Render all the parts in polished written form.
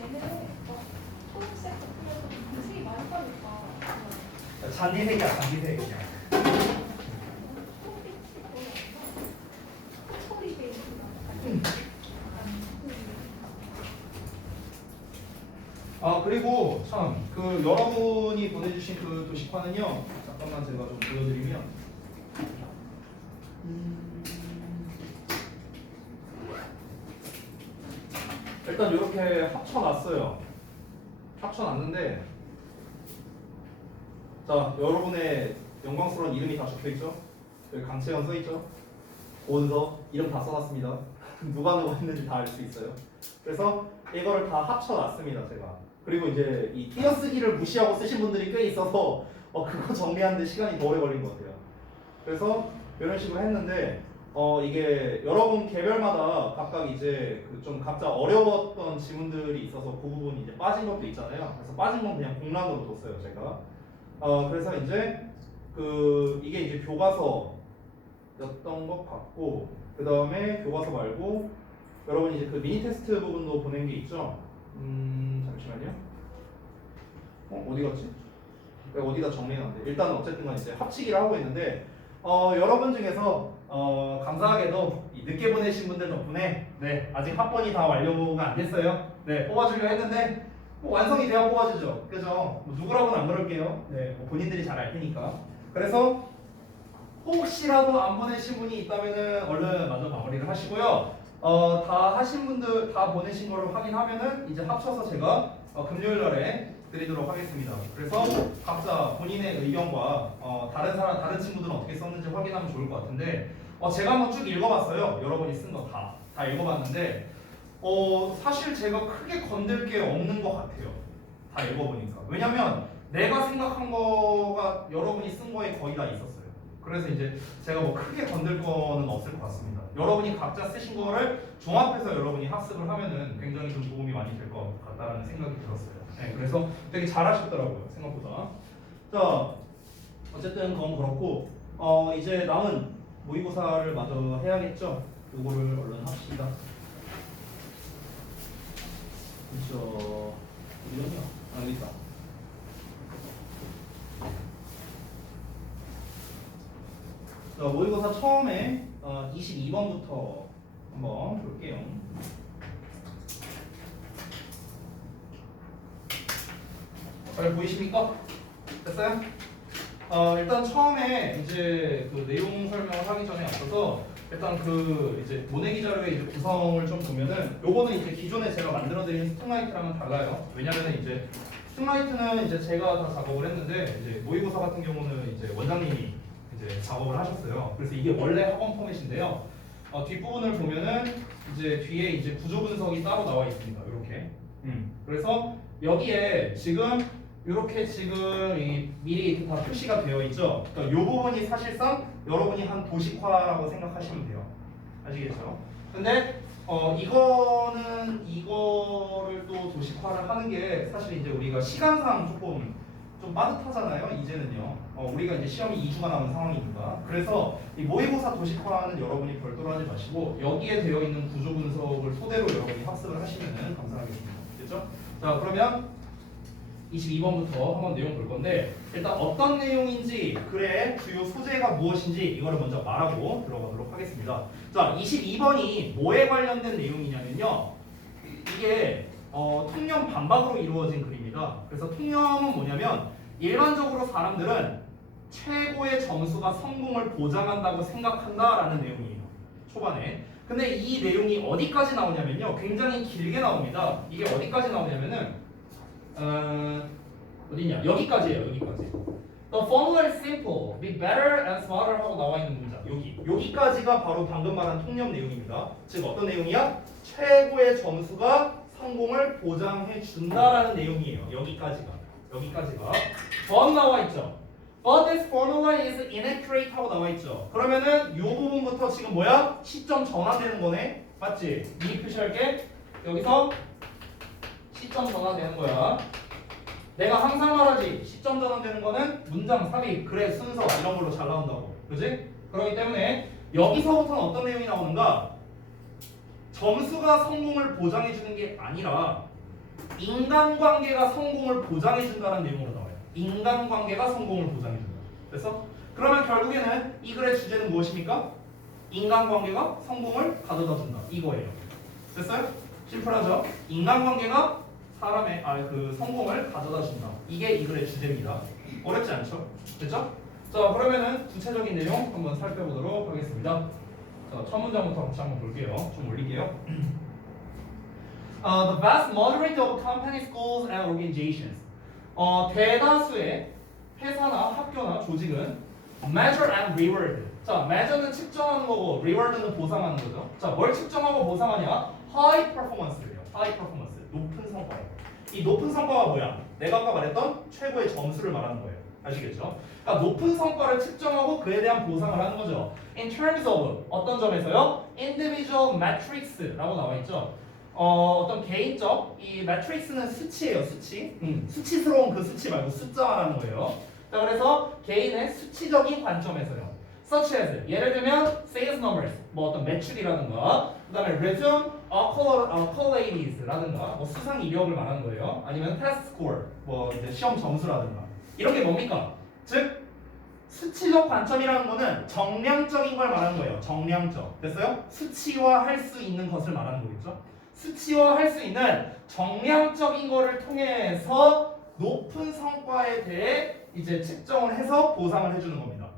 얘네 초록색 그래서 색이 많이 빠니까 잔디색이야, 잔디색 그냥. 소리 베이스가 그리고 참 그 여러분이 보내주신 그 도식화는요. 잠깐만 제가 좀 보여드리면. 일단 이렇게 합쳐놨어요. 합쳐놨는데, 자 여러분의 영광스러운 이름이 다 적혀있죠? 여기 강채연 써있죠? 고은서 이름 다 써놨습니다. 누가 했는지 다 알 수 있어요. 그래서 이거를 다 합쳐놨습니다 제가. 그리고 이제 이 띄어쓰기를 무시하고 쓰신 분들이 꽤 있어서 그거 정리하는데 시간이 더 오래 걸린 것 같아요. 그래서 이런 식으로 했는데 이게 여러분 개별마다 각각 이제 그 좀 각자 어려웠던 지문들이 있어서 그 부분이 이제 빠진 것도 있잖아요. 그래서 빠진 건 그냥 공란으로 뒀어요 제가. 그래서 이제 그 이게 이제 교과서였던 것 같고, 그 다음에 교과서 말고 여러분이 이제 그 미니 테스트 부분도 보낸 게 있죠. 잠시만요. 어디 갔지? 내가 어디다 정리해놨는데 일단 어쨌든 간 이제 합치기를 하고 있는데 여러분 중에서 감사하게도 이 늦게 보내신 분들 덕분에 네 아직 합본이 다 완료가 안 됐어요. 네 뽑아주려 했는데 뭐 완성이 돼야 뽑아주죠. 그죠? 뭐 누구라고는 안 그럴게요. 네 뭐 본인들이 잘 알 테니까. 그래서 혹시라도 안 보내신 분이 있다면은 얼른 마저 마무리를 하시고요. 다 하신 분들 다 보내신 거를 확인하면은 이제 합쳐서 제가 금요일 날에 드리도록 하겠습니다. 그래서 각자 본인의 의견과 다른 친구들은 어떻게 썼는지 확인하면 좋을 것 같은데 제가 한번 쭉 읽어봤어요. 여러분이 쓴 거 다 읽어봤는데 사실 제가 크게 건들 게 없는 것 같아요. 다 읽어보니까. 왜냐면 내가 생각한 거가 여러분이 쓴 거에 거의 다 있었어요. 그래서 이제 제가 뭐 크게 건들 거는 없을 것 같습니다. 여러분이 각자 쓰신 거를 종합해서 여러분이 학습을 하면은 굉장히 좀 도움이 많이 될 것 같다는 생각이 들었어요. 네, 그래서 되게 잘하셨더라고요, 생각보다. 자, 어쨌든 그건 그렇고 이제 남은 모의고사를 마저 해야겠죠. 요거를 얼른 합시다. 그렇죠. 어디였냐? 여기 있다. 자, 모의고사 처음에 22번부터 한번 볼게요. 잘 보이십니까? 됐어요? 일단 처음에 이제 그 내용 설명을 하기 전에 앞서서 일단 그 이제 모내기 자료의 이제 구성을 좀 보면은 요거는 이제 기존에 제가 만들어드린 스통라이트랑은 달라요. 왜냐면은 이제 스통라이트는 이제 제가 다 작업을 했는데 이제 모의고사 같은 경우는 이제 원장님이 이제 작업을 하셨어요. 그래서 이게 원래 학원 포맷인데요. 뒷부분을 보면은 이제 뒤에 이제 구조 분석이 따로 나와 있습니다. 이렇게. 그래서 여기에 지금 이렇게 지금 미리 다 표시가 되어 있죠. 그러니까 이 부분이 사실상 여러분이 한 도식화라고 생각하시면 돼요. 아시겠죠? 근데 이거는 이거를 또 도식화를 하는 게 사실 이제 우리가 시간상 조금 좀 빠듯하잖아요. 이제는요. 우리가 이제 시험이 2주가 남은 상황이니까. 그래서 이 모의고사 도식화는 여러분이 별도로 하지 마시고 여기에 되어 있는 구조 분석을 토대로 여러분이 학습을 하시면 감사하겠습니다. 됐죠? 자, 그러면 22번부터 한번 내용 볼 건데 일단 어떤 내용인지 글의 주요 소재가 무엇인지 이거를 먼저 말하고 들어가도록 하겠습니다. 자, 22번이 뭐에 관련된 내용이냐면요. 이게 통념 반박으로 이루어진 글입니다. 그래서 통념은 뭐냐면 일반적으로 사람들은 최고의 점수가 성공을 보장한다고 생각한다라는 내용이에요. 초반에. 근데 이 내용이 어디까지 나오냐면요. 굉장히 길게 나옵니다. 이게 어디까지 나오냐면은 어디냐? 여기까지예요. 여기까지. The formula is simple, be better and smarter 하고 나와 있는 문장. 여기까지가 바로 방금 말한 통념 내용입니다. 즉 어떤 내용이야? 최고의 점수가 성공을 보장해 준다라는 내용이에요. 여기까지가. but 나와 있죠. But this formula is inaccurate 하고 나와 있죠. 그러면은 이 부분부터 지금 뭐야? 시점 전환되는 거네. 맞지? 이 표시할게. 여기서 시점 전환되는 거야. 내가 항상 말하지. 시점 전환되는 거는 문장 삽입, 글의 순서 이런 걸로 잘 나온다고. 그지? 그렇기 때문에 여기서부터는 어떤 내용이 나오는가? 점수가 성공을 보장해 주는 게 아니라 인간관계가 성공을 보장해준다는 내용으로 나와요. 인간관계가 성공을 보장해준다. 그래서 그러면 결국에는 이 글의 주제는 무엇입니까? 인간관계가 성공을 가져다준다. 이거예요. 됐어요? 심플하죠? 인간관계가 사람의 그 성공을 가져다준다. 이게 이 글의 주제입니다. 어렵지 않죠? 됐죠? 자, 그러면은 구체적인 내용 한번 살펴보도록 하겠습니다. 자, 첫 문장부터 같이 한번 볼게요. 좀 올릴게요. The vast majority of companies, schools, and organizations. 대다수의 회사나 학교나 조직은 measure and reward. 자, measure는 측정하는 거고 reward는 보상하는 거죠. 자, 뭘 측정하고 보상하냐? high performance예요. high performance. 높은 성과예요. 이 높은 성과가 뭐야? 내가 아까 말했던 최고의 점수를 말하는 거예요. 아시겠죠? 그러니까 높은 성과를 측정하고 그에 대한 보상을 하는 거죠. In terms of 어떤 점에서요? Individual metrics라고 나와 있죠. 어떤 개인적 이 매트릭스는 수치예요. 수치. 수치스러운 그 수치 말고 숫자 말하는 거예요. 자, 그래서 개인의 수치적인 관점에서요. Such as 예를 들면 sales numbers 뭐 어떤 매출이라든가 그다음에 resume accolades,라든가 뭐 수상 이력을 말하는 거예요. 아니면 test score 뭐 이제 시험 점수라든가 이런 게 뭡니까? 즉 수치적 관점이라는 거는 정량적인 걸 말하는 거예요. 정량적. 됐어요? 수치화할 수 있는 것을 말하는 거겠죠? 수치화할 수 있는 정량적인 거를 통해서 높은 성과에 대해 이제 측정을 해서 보상을 해주는 겁니다.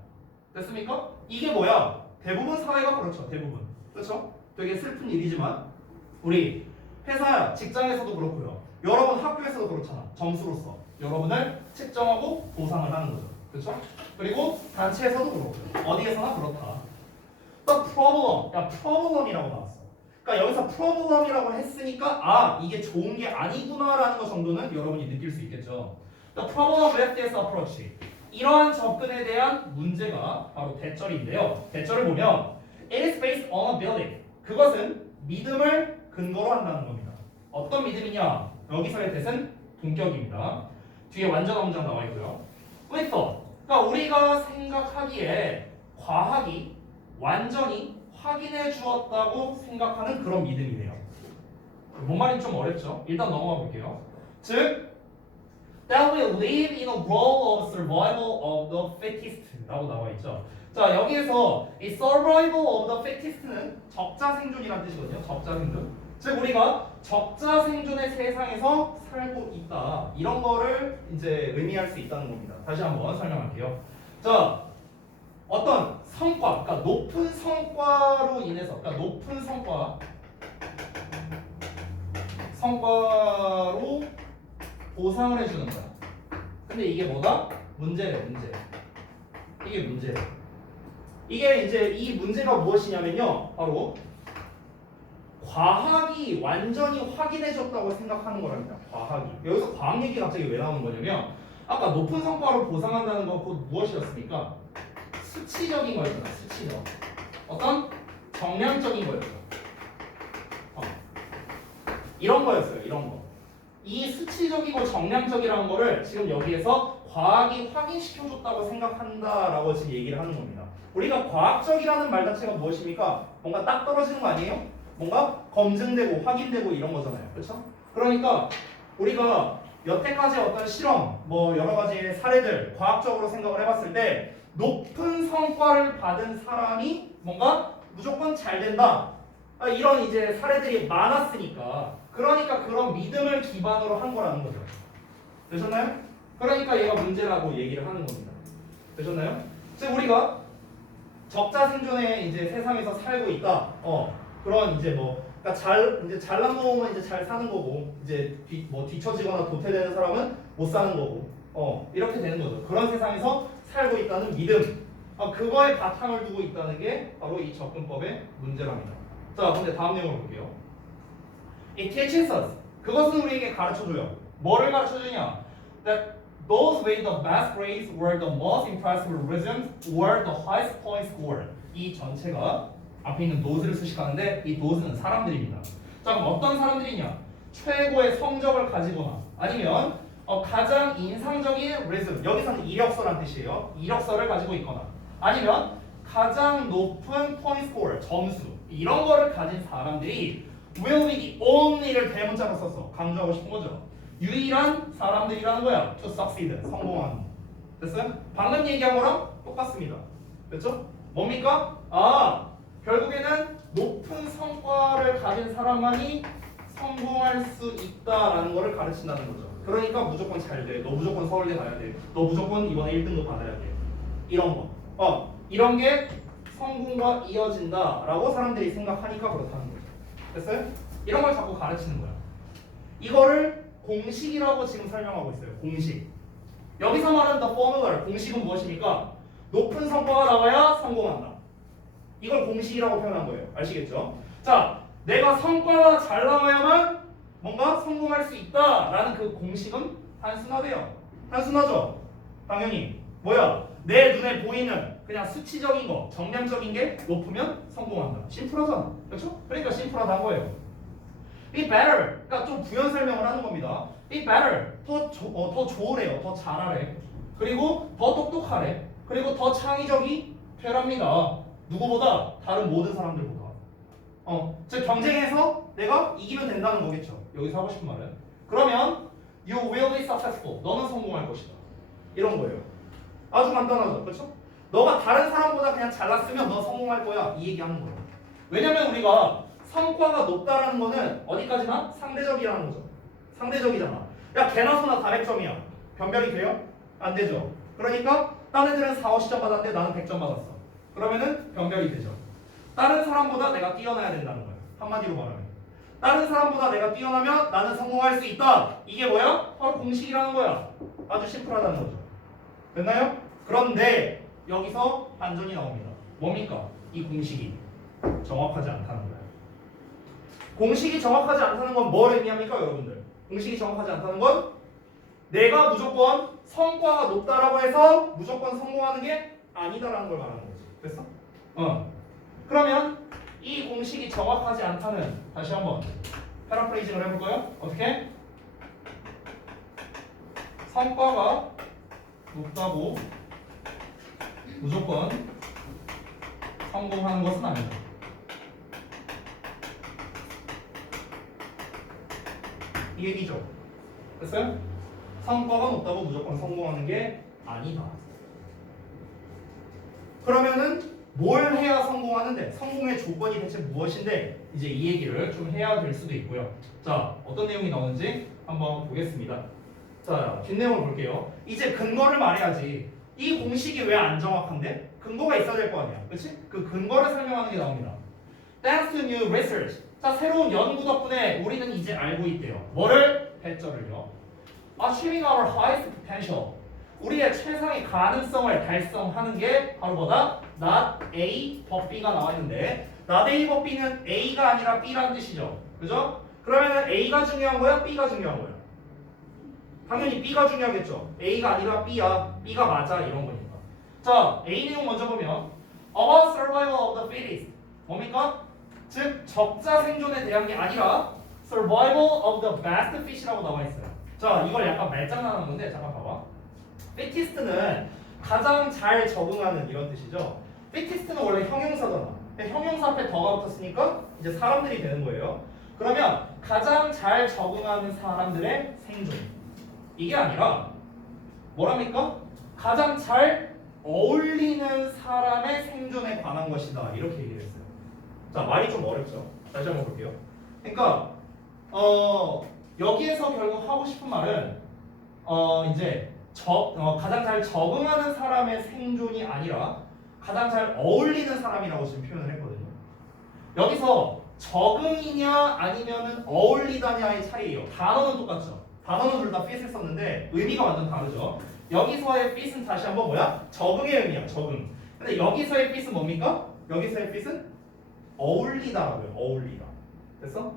됐습니까? 이게 뭐야? 대부분 사회가 그렇죠. 대부분. 그렇죠? 되게 슬픈 일이지만 우리 회사, 직장에서도 그렇고요. 여러분 학교에서도 그렇잖아. 점수로서 여러분을 측정하고 보상을 하는 거죠. 그렇죠? 그리고 단체에서도 그렇고요. 어디에서나 그렇다. 또 problem, 야 problem이라고 나왔어. 그러니까 여기서 problem이라고 했으니까 이게 좋은 게 아니구나라는 것 정도는 여러분이 느낄 수 있겠죠. The problem with this approach. 이러한 접근에 대한 문제가 바로 대절인데요. 대절을 보면 it is based on a belief. 그것은 믿음을 근거로 한다는 겁니다. 어떤 믿음이냐? 여기서의 뜻은 동격입니다. 뒤에 완전한 문장 나와 있고요. We thought. 그러니까 우리가 생각하기에 과학이 완전히 확인해 주었다고 생각하는 그런 믿음이래요. 뭔 말인지 좀 어렵죠? 일단 넘어가 볼게요. 즉 that we live in a world of survival of the fittest라고 나와 있죠. 자, 여기에서 이 survival of the fittest는 적자 생존이라는 뜻이거든요. 적자 생존. 즉 우리가 적자 생존의 세상에서 살고 있다. 이런 거를 이제 의미할 수 있다는 겁니다. 다시 한번 설명할게요. 자, 어떤 성과, 그러니까 높은 성과로 인해서, 그러니까 높은 성과로 보상을 해주는 거야. 근데 이게 뭐다? 문제래, 문제. 이게 문제래. 이게 이제 이 문제가 무엇이냐면요, 바로 과학이 완전히 확인해줬다고 생각하는 거랍니다. 과학이. 여기서 과학 얘기 갑자기 왜 나오는 거냐면 아까 높은 성과로 보상한다는 건 곧 무엇이었습니까? 수치적인 거였잖아. 수치적. 어떤 정량적인 거였죠. 이런 거였어요. 이런 거. 이 수치적이고 정량적이라는 거를 지금 여기에서 과학이 확인시켜줬다고 생각한다라고 지금 얘기를 하는 겁니다. 우리가 과학적이라는 말 자체가 무엇입니까? 뭔가 딱 떨어지는 거 아니에요? 뭔가 검증되고 확인되고 이런 거잖아요. 그렇죠? 그러니까 우리가 여태까지 어떤 실험, 뭐 여러 가지의 사례들 과학적으로 생각을 해봤을 때 높은 성과를 받은 사람이 뭔가 무조건 잘 된다. 이런 이제 사례들이 많았으니까 그러니까 그런 믿음을 기반으로 한 거라는 거죠. 되셨나요? 그러니까 얘가 문제라고 얘기를 하는 겁니다. 되셨나요? 즉 우리가 적자 생존의 이제 세상에서 살고 있다. 그런 이제 뭐 그러니까 이제 잘난 놈은 이제 잘 사는 거고 이제 뭐 뒤처지거나 도태되는 사람은 못 사는 거고 이렇게 되는 거죠. 그런 세상에서 살고 있다는 믿음. 그거에 바탕을 두고 있다는 게 바로 이 접근법의 문제랍니다. 자, 근데 다음 내용을 볼게요. It teaches us. 그것은 우리에게 가르쳐줘요. 뭐를 가르쳐주냐? That those with the best grades were the most impressive results were the highest point scored. 이 전체가 앞에 있는 nose를 수식하는데 이 nose는 사람들입니다. 자, 그럼 어떤 사람들이냐? 최고의 성적을 가지거나 아니면 가장 인상적인 resume. 여기서는 이력서란 뜻이에요. 이력서를 가지고 있거나 아니면 가장 높은 point score 점수 이런 거를 가진 사람들이 will be the only를 대문자로 썼어. 강조하고 싶은 거죠. 유일한 사람들이라는 거야. to succeed. 성공하는 거. 됐어요? 방금 얘기한 거랑 똑같습니다. 됐죠? 뭡니까? 결국에는 높은 성과를 가진 사람만이 성공할 수 있다라는 거를 가르친다는 거죠. 그러니까 무조건 잘 돼. 너 무조건 서울대 가야 돼. 너 무조건 이번에 1등급 받아야 돼. 이런 거. 이런 게 성공과 이어진다라고 사람들이 생각하니까 그렇다는 거죠. 됐어요? 이런 걸 자꾸 가르치는 거야. 이거를 공식이라고 지금 설명하고 있어요. 공식. 여기서 말하는 the formula, 공식은 무엇입니까? 높은 성과가 나와야 성공한다. 이걸 공식이라고 표현한 거예요. 아시겠죠? 자, 내가 성과가 잘 나와야만 뭔가 성공할 수 있다라는 그 공식은 단순하대요. 단순하죠? 당연히. 뭐야? 내 눈에 보이는 그냥 수치적인 거, 정량적인 게 높으면 성공한다. 심플하잖아. 그렇죠? 그러니까 심플하다는 거예요. Be better. 그러니까 좀 부연 설명을 하는 겁니다. Be better. 더 좋으래요. 더 잘하래. 그리고 더 똑똑하래. 그리고 더 창의적이 되랍니다. 누구보다? 다른 모든 사람들보다. 즉 경쟁에서 내가 이기면 된다는 거겠죠. 여기서 하고 싶은 말은. 그러면 you will be successful. 너는 성공할 것이다. 이런 거예요. 아주 간단하죠. 그렇죠? 너가 다른 사람보다 그냥 잘났으면 너 성공할 거야. 이 얘기하는 거예요. 왜냐면 우리가 성과가 높다라는 거는 어디까지나 상대적이라는 거죠. 상대적이잖아. 야 개나 소나 다 100점이야. 변별이 돼요? 안 되죠. 그러니까 딴 애들은 4, 50점 받았는데 나는 100점 받았어. 그러면은 변별이 되죠. 다른 사람보다 내가 뛰어나야 된다는 거예요. 한마디로 말하면. 다른 사람보다 내가 뛰어나면 나는 성공할 수 있다. 이게 뭐야? 바로 공식이라는 거야. 아주 심플하다는 거죠. 됐나요? 그런데 여기서 반전이 나옵니다. 뭡니까? 이 공식이 정확하지 않다는 거예요. 공식이 정확하지 않다는 건 뭘 의미합니까, 여러분들? 공식이 정확하지 않다는 건 내가 무조건 성과가 높다라고 해서 무조건 성공하는 게 아니다라는 걸 말하는 거지. 됐어? 그러면 이 공식이 정확하지 않다는 다시 한번 패러프레이징을 해볼까요? 어떻게? 성과가 높다고 무조건 성공하는 것은 아니다. 이 얘기죠. 됐어요? 성과가 높다고 무조건 성공하는 게 아니다. 그러면은 뭘 해야 성공하는데 성공의 조건이 대체 무엇인데 이제 이 얘기를 좀 해야 될 수도 있고요. 자, 어떤 내용이 나오는지 한번 보겠습니다. 자, 뒷내용을 볼게요. 이제 근거를 말해야지. 이 공식이 왜 안 정확한데? 근거가 있어야 될 거 아니야. 그렇지? 그 근거를 설명하는 게 나옵니다. Thanks to new research. 자, 새로운 연구 덕분에 우리는 이제 알고 있대요. 뭐를? 배절을요. Achieving our highest potential. 우리의 최상의 가능성을 달성하는 게 바로 뭐다? Not A but B가 나와 있는데 Not A but B는 A가 아니라 B라는 뜻이죠. 그죠? 그러면 A가 중요한 거야? B가 중요한 거야? 당연히 B가 중요하겠죠. A가 아니라 B야. B가 맞아. 이런 거니까. 자, A 내용 먼저 보면 About survival of the fittest. 뭡니까? 즉 적자 생존에 대한 게 아니라 survival of the best fish라고 나와 있어요. 자, 이걸 약간 말장난하는 건데 잠깐 봐봐. fittest는 가장 잘 적응하는 이런 뜻이죠. fittest는 원래 형용사잖아. 형용사 앞에 더가 붙었으니까 이제 사람들이 되는 거예요. 그러면 가장 잘 적응하는 사람들의 생존. 이게 아니라 뭐랍니까? 가장 잘 어울리는 사람의 생존에 관한 것이다. 이렇게 얘기를 했어요. 자, 말이 좀 어렵죠. 다시 한번 볼게요. 그러니까 여기에서 결국 하고 싶은 말은 이제 가장 잘 적응하는 사람의 생존이 아니라 가장 잘 어울리는 사람이라고 지금 표현을 했거든요. 여기서 적응이냐 아니면은 어울리다냐의 차이예요. 단어는 똑같죠. 단어는 둘 다 fit을 썼는데 의미가 완전 다르죠. 여기서의 fit은 다시 한번 뭐야? 적응의 의미야. 적응. 근데 여기서의 fit은 뭡니까? 여기서의 fit은 어울리다라고요. 어울리다. 됐어?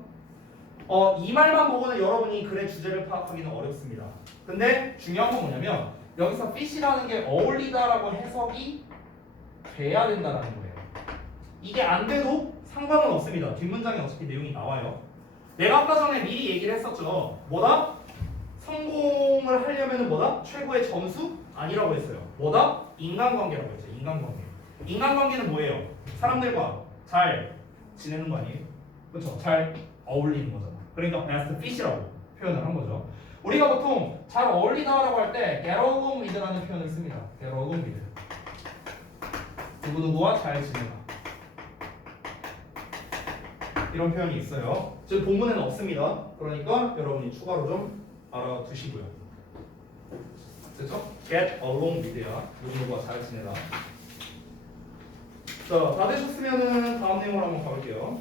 이 말만 보고는 여러분이 글의 주제를 파악하기는 어렵습니다. 근데 중요한 건 뭐냐면 여기서 fit이라는 게 어울리다라고 해석이 돼야 된다는 거예요. 이게 안 돼도 상관은 없습니다. 뒷문장에 어차피 내용이 나와요. 내가 아까 전에 미리 얘기를 했었죠. 뭐다? 성공을 하려면 뭐다? 최고의 점수? 아니라고 했어요. 뭐다? 인간관계라고 했죠. 인간관계. 인간관계는 뭐예요? 사람들과 잘 지내는 거 아니에요? 그렇죠? 잘 어울리는 거잖아. 그러니까 best fit이라고 표현을 한 거죠. 우리가 보통 잘 어울리다라고 할 때 get along with라는 표현을 씁니다. get along with. 누구누구와 잘 지내다. 이런 표현이 있어요. 지금 본문에는 없습니다. 그러니까 여러분이 추가로 좀 알아두시고요. 됐죠? get along with야. 누구누구와 잘 지내다. 자, 다 되셨으면은 다음 내용으로 한번 가볼게요.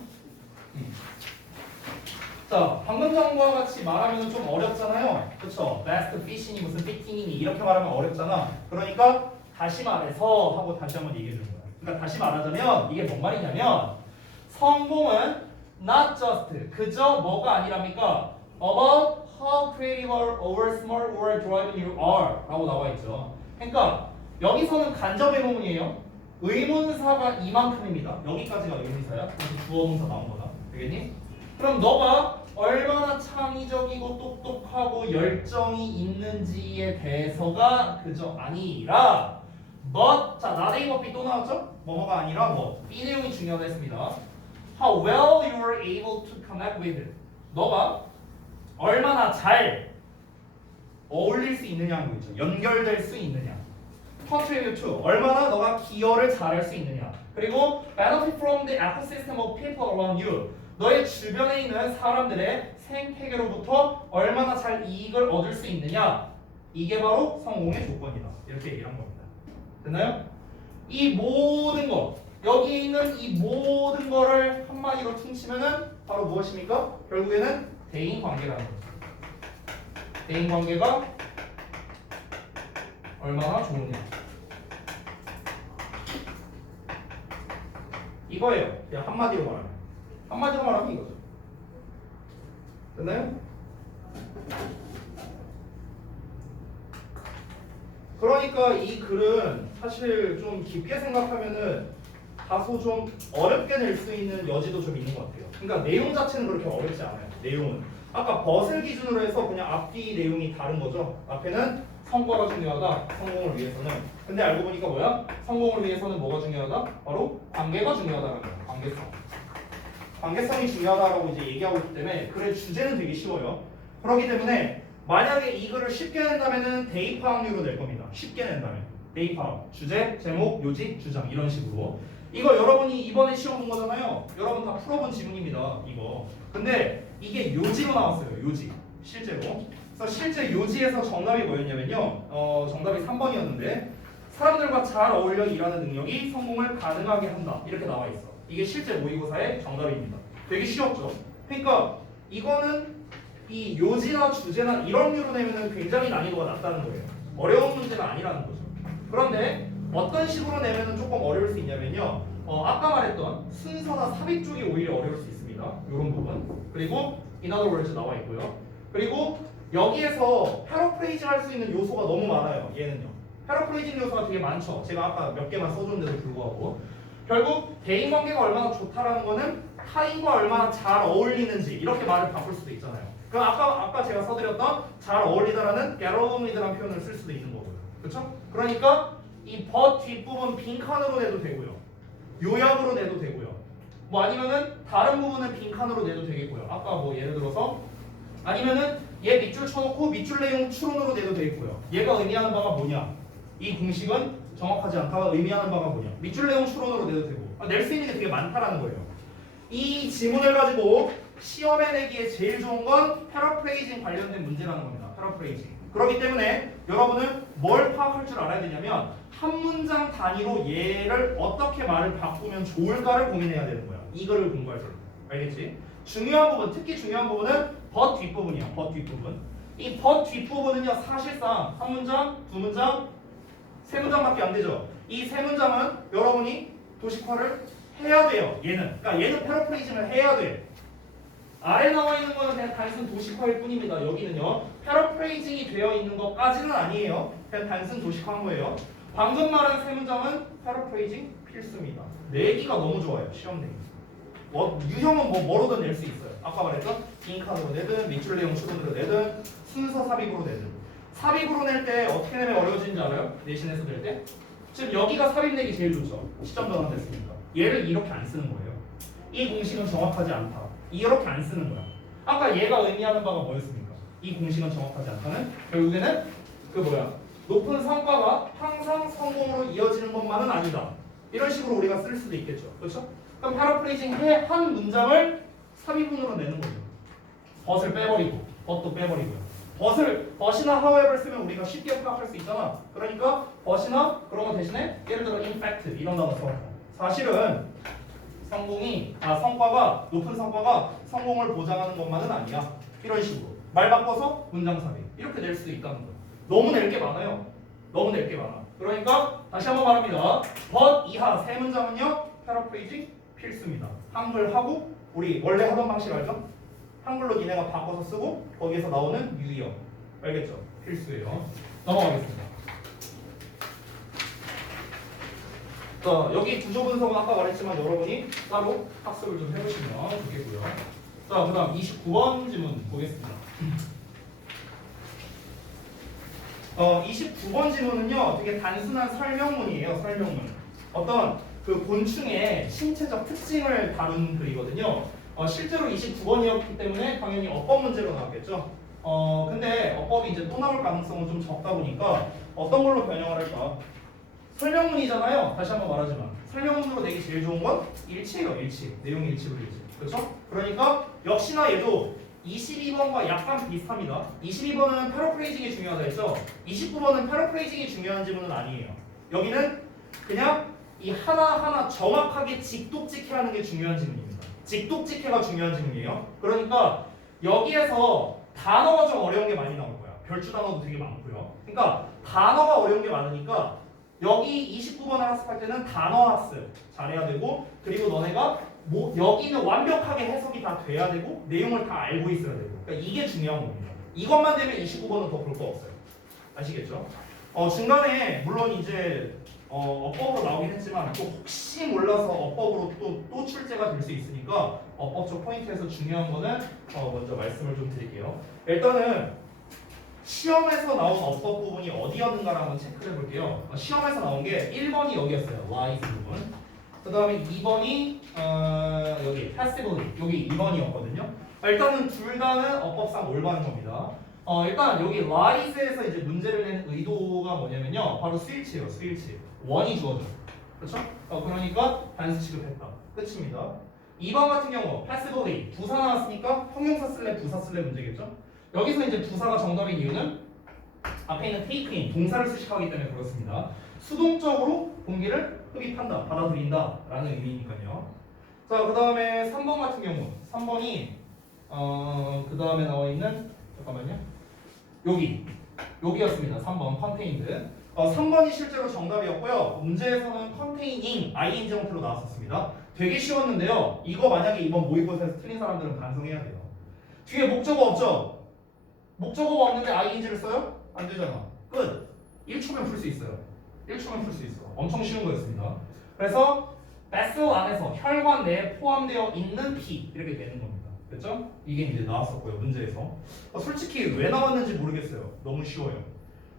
자, 방금 전과 같이 말하면 좀 어렵잖아요. 그쵸? best fit이니 무슨 fitting이니 이렇게 말하면 어렵잖아. 그러니까 다시 말해서 하고 다시 한번 얘기해 주는 거야. 그러니까 다시 말하자면 이게 뭔 말이냐면 성공은 not just 그저 뭐가 아니랍니까? about how creative or smart or driven you are 라고 나와 있죠. 그러니까 여기서는 간접 의문문이에요. 의문사가 이만큼입니다. 여기까지가 의문사야. 그래서 주어문사 나온 거다. 되겠니? 그럼 너가 얼마나 창의적이고 똑똑하고 열정이 있는지에 대해서가 그저 아니라 but 자 not A, but B 또 나왔죠? 뭐뭐가 아니라 뭐 B 내용이 중요하다 했습니다. How well you were able to connect with 너가 얼마나 잘 어울릴 수 있느냐는 거 있죠. 연결될 수 있느냐. contribute to 얼마나 너가 기여를 잘할 수 있느냐. 그리고 benefit from the ecosystem of people around you 너의 주변에 있는 사람들의 생태계로부터 얼마나 잘 이익을 얻을 수 있느냐. 이게 바로 성공의 조건이다. 이렇게 얘기를 한 겁니다. 됐나요? 이 모든 것 여기 있는 이 모든 거를 한마디로 퉁치면은 바로 무엇입니까? 결국에는 대인관계라는 거죠. 대인관계가 얼마나 좋으냐 이거예요. 그냥 한마디로 말하면 이거죠. 됐나요? 그러니까 이 글은 사실 좀 깊게 생각하면은 다소 좀 어렵게 낼 수 있는 여지도 좀 있는 것 같아요. 그러니까 내용 자체는 그렇게 어렵지 않아요. 내용은 아까 벗을 기준으로 해서 그냥 앞뒤 내용이 다른 거죠. 앞에는 성과가 중요하다. 성공을 위해서는. 근데 알고 보니까 뭐야? 성공을 위해서는 뭐가 중요하다? 바로 관계가 중요하다는 거야. 관계성이 중요하다라고 이제 얘기하고 있기 때문에 글의 주제는 되게 쉬워요. 그렇기 때문에 만약에 이 글을 쉽게 낸다면은 대입화 확률로 낼 겁니다. 쉽게 낸다면 대입화 주제, 제목, 요지, 주장 이런 식으로. 이거 여러분이 이번에 시험 본 거잖아요. 여러분 다 풀어본 지문입니다. 이거. 근데 이게 요지로 나왔어요. 요지 실제로. 그래서 실제 요지에서 정답이 뭐였냐면요. 정답이 3번이었는데 사람들과 잘 어울려 일하는 능력이 성공을 가능하게 한다. 이렇게 나와 있어. 이게 실제 모의고사의 정답입니다. 되게 쉬웠죠. 그러니까 이거는 이 요지나 주제나 이런 류로 내면은 굉장히 난이도가 낮다는 거예요. 어려운 문제는 아니라는 거죠. 그런데 어떤 식으로 내면은 조금 어려울 수 있냐면요. 아까 말했던 순서나 삽입 쪽이 오히려 어려울 수 있습니다. 이런 부분. 그리고 in other words 나와 있고요. 그리고 여기에서 패러프레이징 할 수 있는 요소가 너무 많아요. 얘는요. 패러프레이징 요소가 되게 많죠. 제가 아까 몇 개만 써줬는데도 불구하고 결국 대인관계가 얼마나 좋다라는 거는 타인과 얼마나 잘 어울리는지 이렇게 말을 바꿀 수도 있잖아요. 그럼 아까 제가 써드렸던 잘 어울리다라는 get along with라는 표현을 쓸 수도 있는 거고요. 그렇죠? 그러니까 이 but 뒷부분 빈칸으로 내도 되고요. 요약으로 내도 되고요. 뭐 아니면은 다른 부분은 빈칸으로 내도 되겠고요. 아까 뭐 예를 들어서 아니면은 얘 밑줄 쳐놓고 밑줄 내용 추론으로 내도 되겠고요. 얘가 의미하는 바가 뭐냐? 이 공식은 정확하지 않다가 의미하는 바가 뭐냐? 밑줄 내용 추론으로 내도 되고 낼 수 있는 게 되게 많다라는 거예요. 이 지문을 가지고 시험에 내기에 제일 좋은 건 패러프레이징 관련된 문제라는 겁니다. 패러프레이징. 그렇기 때문에 여러분은 뭘 파악할 줄 알아야 되냐면 한 문장 단위로 얘를 어떻게 말을 바꾸면 좋을까를 고민해야 되는 거야. 이거를 공부할 때. 알겠지? 중요한 부분, 특히 중요한 부분은 but 뒷부분이야. but 뒷부분. 이 but 뒷부분은요 사실상 한 문장, 두 문장, 세 문장밖에 안 되죠. 이 세 문장은 여러분이 도식화를 해야 돼요. 그러니까 얘는 패러프레이징을 해야 돼. 아래 나와 있는 거는 그냥 단순 도식화일 뿐입니다. 여기는요 패러프레이징이 되어 있는 것까지는 아니에요. 그냥 단순 도식화한 거예요. 방금 말한 세 문장은 패러프레이징 필수입니다. 내기가 너무 좋아요. 시험 내기. 유형은 뭐로든 낼 수 있어요. 아까 말했던 빈칸으로 내든 밑줄 내용 추론으로 내든 순서 삽입으로 내든. 삽입으로 낼 때 어떻게 내면 어려워지는지 알아요? 내신에서 낼 때? 지금 여기가 삽입 내기 제일 좋죠. 시점 전환됐으니까. 얘를 이렇게 안 쓰는 거예요. 이 공식은 정확하지 않다. 이렇게 안 쓰는 거야. 아까 얘가 의미하는 바가 뭐였습니까? 이 공식은 정확하지 않다는 결국에는 그 뭐야 높은 성과가 항상 성공으로 이어지는 것만은 아니다. 이런 식으로 우리가 쓸 수도 있겠죠. 그렇죠? 그럼 패러프레이징 한 문장을 삽입문으로 내는 거죠. 벗을 빼버리고 벗도 빼버리고요. 벗이나 however 쓰면 우리가 쉽게 파악할 수 있잖아. 그러니까 벗이나 그런 거 대신에 예를 들어 in fact 이런 단어 써. 사실은 성과가 높은 성과가 성공을 보장하는 것만은 아니야. 이런 식으로 말 바꿔서 문장 삽입 이렇게 낼 수도 있다는 거야. 너무 낼 게 많아요. 너무 낼 게 많아. 그러니까 다시 한번 말합니다. but 이하 세 문장은요 패러프레이징 필수입니다. 한글하고 우리 원래 하던 방식 알죠? 한글로 니네가 바꿔서 쓰고 거기에서 나오는 유의어 알겠죠? 필수예요. 넘어가겠습니다. 자 여기 구조 분석은 아까 말했지만 여러분이 따로 학습을 좀 해보시면 좋겠고요. 자 그다음 29번 질문 보겠습니다. 29번 질문은요 되게 단순한 설명문이에요. 설명문. 어떤 그 곤충의 신체적 특징을 다룬 글이거든요. 실제로 29번이었기 때문에 당연히 어법 문제로 나왔겠죠. 근데 어법이 이제 또 나올 가능성은 좀 적다 보니까 어떤 걸로 변형을 할까? 설명문이잖아요. 다시 한번 말하지만 설명문으로 내기 제일 좋은 건 일치예요. 일치. 내용 일치로 일치. 그렇죠? 그러니까 역시나 얘도 22번과 약간 비슷합니다. 22번은 패러프레이징이 중요하다 했죠. 29번은 패러프레이징이 중요한 질문은 아니에요. 여기는 그냥 이 하나하나 정확하게 직독직해하는 게 중요한 질문입니다. 직독직해가 중요한 질문이에요. 그러니까 여기에서 단어가 좀 어려운 게 많이 나올 거야. 별주 단어도 되게 많고요. 그러니까 단어가 어려운 게 많으니까 여기 29번을 학습할 때는 단어 학습 잘해야 되고 그리고 너네가 여기는 완벽하게 해석이 다 돼야 되고 내용을 다 알고 있어야 되고 그러니까 이게 중요한 겁니다. 이것만 되면 29번은 더 볼 거 없어요. 아시겠죠? 중간에 물론 이제 어법으로 나오긴 했지만 또 혹시 몰라서 어법으로 또 출제가 될 수 있으니까 어법적 포인트에서 중요한 거는 먼저 말씀을 좀 드릴게요. 일단은 시험에서 나온 어법 부분이 어디였는가를 한번 체크해 볼게요. 시험에서 나온 게 1번이 여기였어요. lies 부분. 그 다음에 2번이 여기 passively 여기 2번이었거든요. 일단은 둘 다는 어법상 올바른 겁니다. 일단 여기 lies에서 이제 문제를 낸 의도가 뭐냐면요. 바로 스위치예요. 스위치. 원이 주어져. 그렇죠? 그러니까 단수 취급했다. 끝입니다. 2번 같은 경우 passively 부사 나왔으니까 형용사 쓸래 부사 쓸래 문제겠죠? 여기서 이제 부사가 정답인 이유는 앞에 있는 take in 동사를 수식하기 때문에 그렇습니다. 수동적으로 공기를 흡입한다, 받아들인다 라는 의미니까요. 자, 그 다음에 3번 같은 경우 3번이 그 다음에 나와 있는 잠깐만요. 여기였습니다. 3번 contained. 3번이 실제로 정답이었고요. 문제에서는 containing ing 형태로 나왔었습니다. 되게 쉬웠는데요. 이거 만약에 이번 모의고사에서 틀린 사람들은 반성해야 돼요. 뒤에 목적어 없죠? 목적어가 없는데 ing를 써요? 안 되잖아. 끝. 1초면 풀 수 있어요. 1초면 풀 수 있어. 엄청 쉬운 거였습니다. 그래서 vessel 안에서 혈관 내에 포함되어 있는 피 이렇게 되는 겁니다. 됐죠? 이게 이제 나왔었고요. 문제에서. 솔직히 왜 나왔는지 모르겠어요. 너무 쉬워요.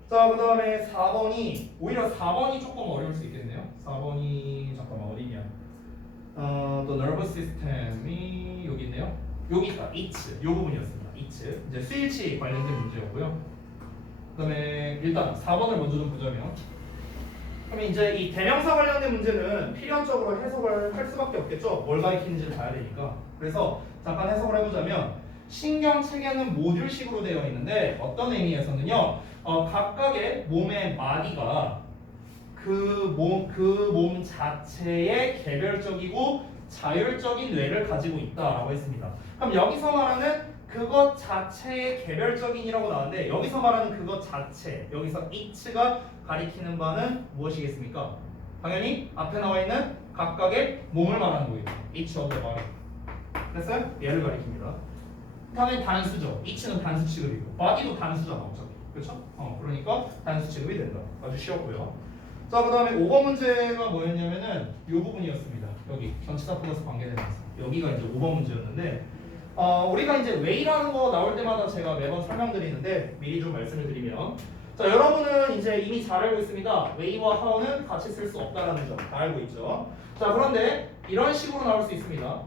자, 그 다음에 4번이 오히려 4번이 조금 어려울 수 있겠네요. 4번이 잠깐만 어디냐? The nervous system이 여기 있네요. 여기 있다. it. 요 부분이었습니다. it. 이제 스위치 관련된 문제였고요. 그다음에 일단 4번을 먼저 좀 보자면 그러면 이제 이 대명사 관련된 문제는 필연적으로 해석을 할 수밖에 없겠죠. 뭘 가리키는지를 봐야 되니까. 그래서 잠깐 해석을 해보자면 신경 체계는 모듈식으로 되어 있는데 어떤 의미에서는요. 각각의 몸의 마디가 그 몸 자체의 개별적이고 자율적인 뇌를 가지고 있다라고 했습니다. 그럼 여기서 말하는 그것 자체의 개별적인이라고 나왔는데 여기서 말하는 그것 자체 여기서 it가 가리키는 바는 무엇이겠습니까? 당연히 앞에 나와 있는 각각의 몸을 말하는 거예요. each of the body. 됐어요? 얘를 가리킵니다. 다음에 단수죠. it는 단수 취급이고 body도 단수잖아 어차피. 그렇죠? 그러니까 단수 취급이 된다. 아주 쉬웠고요. 자, 그 다음에 5번 문제가 뭐였냐면은 이 부분이었습니다. 여기 전치사 플러스 관계대명사. 여기가 이제 5번 문제였는데 우리가 이제 way라는 거 나올 때마다 제가 매번 설명드리는데 미리 좀 말씀을 드리면 자, 여러분은 이제 이미 잘 알고 있습니다. way와 how는 같이 쓸 수 없다라는 점 다 알고 있죠. 자, 그런데 이런 식으로 나올 수 있습니다.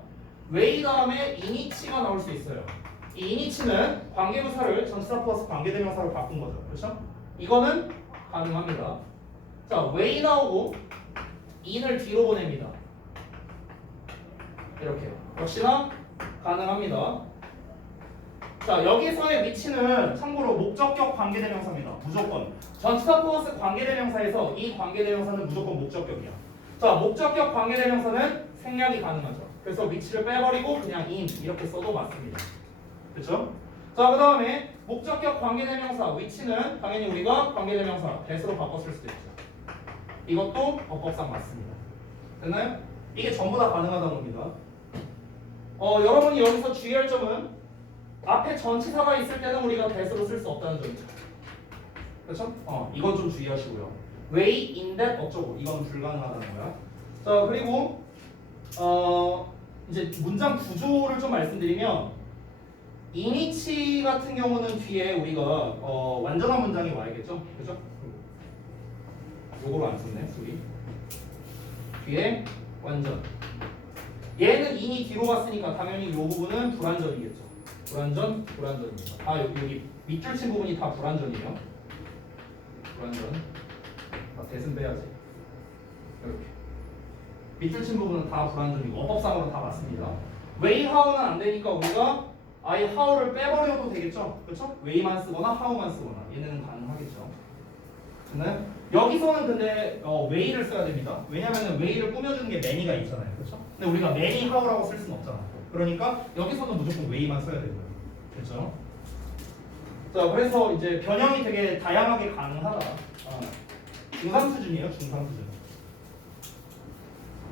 way 다음에 in이치가 나올 수 있어요. 이 in이치는 관계부사를 전치사 플러스 관계대명사로 바꾼 거죠. 그렇죠? 이거는 가능합니다. 자, way 나오고 in을 뒤로 보냅니다. 이렇게 역시나 가능합니다. 자, 여기서의 위치는 참고로 목적격 관계대명사입니다. 무조건 전치사 플러스 관계대명사에서 이 관계대명사는 무조건 목적격이야. 자, 목적격 관계대명사는 생략이 가능하죠. 그래서 위치를 빼버리고 그냥 in 이렇게 써도 맞습니다. 그렇죠? 자, 그 다음에 목적격 관계대명사 위치는 당연히 우리가 관계대명사 that으로 바꿨을 수도 있죠. 이것도 어법상 맞습니다. 됐나요? 이게 전부 다 가능하다는 겁니다. 여러분이 여기서 주의할 점은 앞에 전치사가 있을 때는 우리가 that으로 쓸 수 없다는 점이죠. 그렇죠? 이건 좀 주의하시고요. way, in, that 어쩌고 이건 불가능하다는 거야. 자, 그리고 이제 문장 구조를 좀 말씀드리면 in이치 같은 경우는 뒤에 우리가 완전한 문장이 와야겠죠? 그죠? 요거로 안 썼네, 소리. 뒤에 완전. 얘는 in이 뒤로 갔으니까 당연히 이 부분은 불완전이겠죠. 불완전입니다. 여기 밑줄 친 부분이 다 불완전이에요. 불완전. 대신 빼야지. 이렇게. 밑줄 친 부분은 다 불완전이고 어법상으로 다 맞습니다. way, how는 안 되니까 우리가 아예 how를 빼버려도 되겠죠? 그렇죠? way만 쓰거나 how만 쓰거나 얘네는 가능하겠죠. 됐나요? 여기서는 근데 way를 써야 됩니다. 왜냐면은 way를 꾸며주는 게 many가 있잖아요. 그렇죠? 근데 우리가 many how라고 쓸 수는 없잖아. 그러니까 여기서는 무조건 way만 써야 되고요. 그렇죠? 자, 그래서 이제 변형이 되게 다양하게 가능하다. 중상 수준이에요, 중상 수준.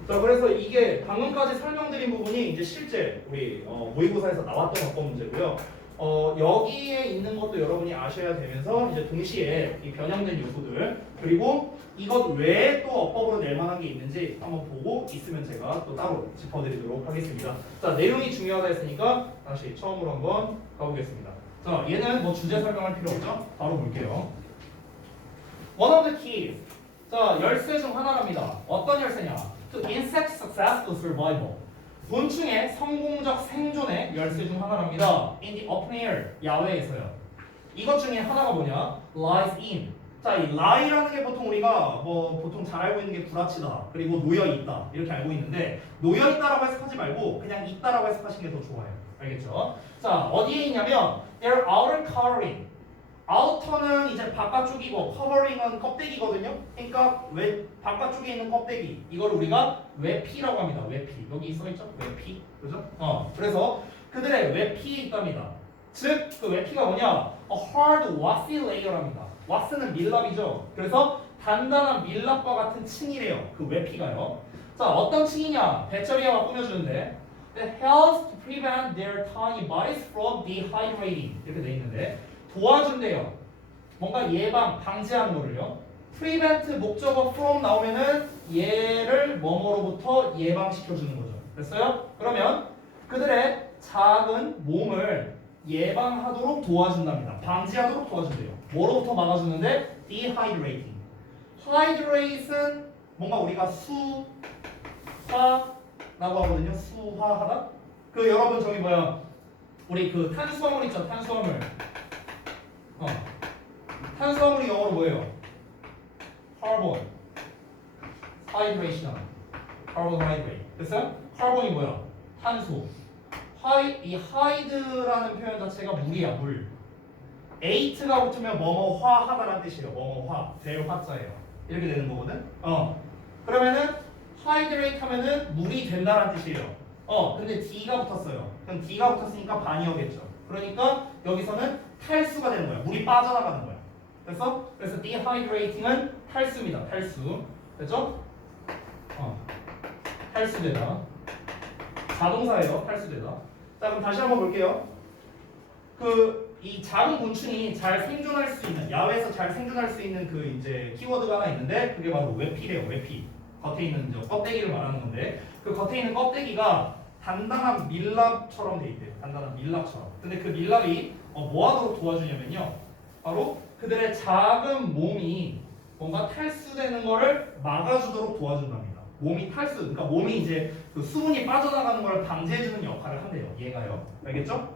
자, 그래서 이게 방금까지 설명드린 부분이 이제 실제 우리 모의고사에서 나왔던 어법 문제고요. 여기에 있는 것도 여러분이 아셔야 되면서 이제 동시에 이 변형된 요소들 그리고 이것 외에 또 어법으로 낼 만한 게 있는지 한번 보고 있으면 제가 또 따로 짚어드리도록 하겠습니다. 자, 내용이 중요하다 했으니까 다시 처음으로 한번 가보겠습니다. 자, 얘는 뭐 주제 설명할 필요 없죠? 바로 볼게요. One of the keys. 자, 열쇠 중 하나랍니다. 어떤 열쇠냐? To insect successful survival. 곤충의 성공적 생존의 열쇠 중 하나랍니다. In the open air. 야외에서요. 이것 중에 하나가 뭐냐? Lies in. 자, 이 lie라는 게 보통 우리가 뭐 보통 잘 알고 있는 게 구라치다. 그리고 놓여 있다. 이렇게 알고 있는데 놓여 있다라고 해석하지 말고 그냥 있다라고 해석하시는 게 더 좋아요. 알겠죠? 자, 어디에 있냐면 their outer covering. 아우터는 이제 바깥쪽이고 커버링은 껍데기거든요. 그러니까 바깥쪽에 있는 껍데기 이걸 우리가 외피라고 합니다. 외피 여기 써있죠? 외피 그죠? 그래서 그들의 외피에 있답니다. 즉 그 외피가 뭐냐? A hard waxy layer랍니다. 왁스는 밀랍이죠. 그래서 단단한 밀랍과 같은 층이래요. 그 외피가요. 자, 어떤 층이냐? 배터리아가 꾸며주는데 that helps to prevent their tiny bodies from dehydrating 이렇게 돼 있는데 도와준대요. 뭔가 예방, 방지하는 거를요. prevent 목적어 from 나오면은 얘를 뭐뭐로부터 예방시켜주는 거죠. 됐어요? 그러면 그들의 작은 몸을 예방하도록 도와준답니다. 방지하도록 도와준대요. 뭐로부터 막아주는데? dehydrating. hydrate은 뭔가 우리가 수화라고 하거든요. 수화하다? 그 여러분 저기 뭐야 우리 그 탄수화물 있죠? 탄수화물. 탄수화물이 영어로 뭐예요? 카본. 하이드레이션. 카본 하이드레이트. 됐어요? 카본이 뭐야? 탄소. 이 하이드라는 표현 자체가 물이야, 물. 에이트가 붙으면 뭐뭐화하다라는 뜻이에요. 뭐뭐화. 될 화자예요. 이렇게 되는 거거든. 그러면은 하이드레이트 하면은 물이 된다라는 뜻이에요. 근데 D가 붙었어요. 그럼 D가 붙었으니까 반이어겠죠. 그러니까 여기서는 탈수가 되는 거야. 물이 빠져나가는 거야. 그래서 dehydrating은 탈수입니다. 탈수. 됐죠? 탈수되다. 자동사예요. 탈수되다. 자, 그럼 다시 한번 볼게요. 이 작은 곤충이 잘 생존할 수 있는 야외에서 잘 생존할 수 있는 그 이제 키워드가 하나 있는데 그게 바로 외피래요. 외피. 겉에 있는 이제 껍데기를 말하는 건데 그 겉에 있는 껍데기가 단단한 밀랍처럼 돼 있대요. 단단한 밀랍처럼. 근데 그 밀랍이 뭐 하도록 도와주냐면요. 바로 그들의 작은 몸이 뭔가 탈수되는 거를 막아주도록 도와준답니다. 몸이 탈수, 그러니까 몸이 이제 그 수분이 빠져나가는 걸 방지해주는 역할을 한대요. 얘가요. 알겠죠?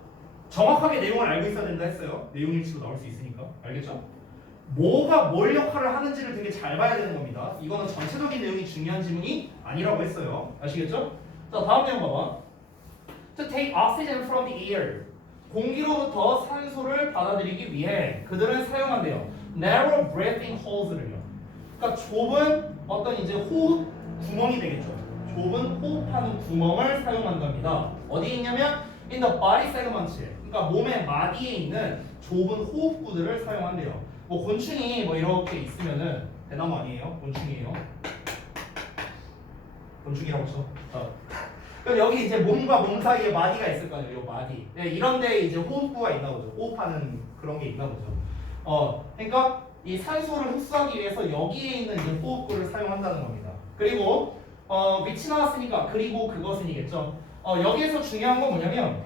정확하게 내용을 알고 있어야 된다 했어요. 내용 일치로 나올 수 있으니까. 알겠죠? 뭐가 뭘 역할을 하는지를 되게 잘 봐야 되는 겁니다. 이거는 전체적인 내용이 중요한 지문이 아니라고 했어요. 아시겠죠? 자, 다음 내용 봐봐. To take oxygen from the air. 공기로부터 산소를 받아들이기 위해 그들은 사용한대요. Narrow breathing holes를요. 그러니까 좁은 어떤 이제 호흡 구멍이 되겠죠. 좁은 호흡하는 구멍을 사용한답니다. 어디에 있냐면 in the body segment에. 그러니까 몸의 마디에 있는 좁은 호흡구들을 사용한대요. 뭐 곤충이 뭐 이렇게 있으면은 대나무 아니에요? 곤충이에요. 곤충이라고 쳐. 그럼 여기 이제 몸과 몸 사이에 마디가 있을 거 아니에요. 요 마디. 네, 이런 데 이제 호흡구가 있나 보죠. 호흡하는 그런 게 있나 보죠. 그러니까 이 산소를 흡수하기 위해서 여기에 있는 이제 호흡구를 사용한다는 겁니다. 그리고 위치 나왔으니까 그리고 그것은이겠죠. 여기에서 중요한 건 뭐냐면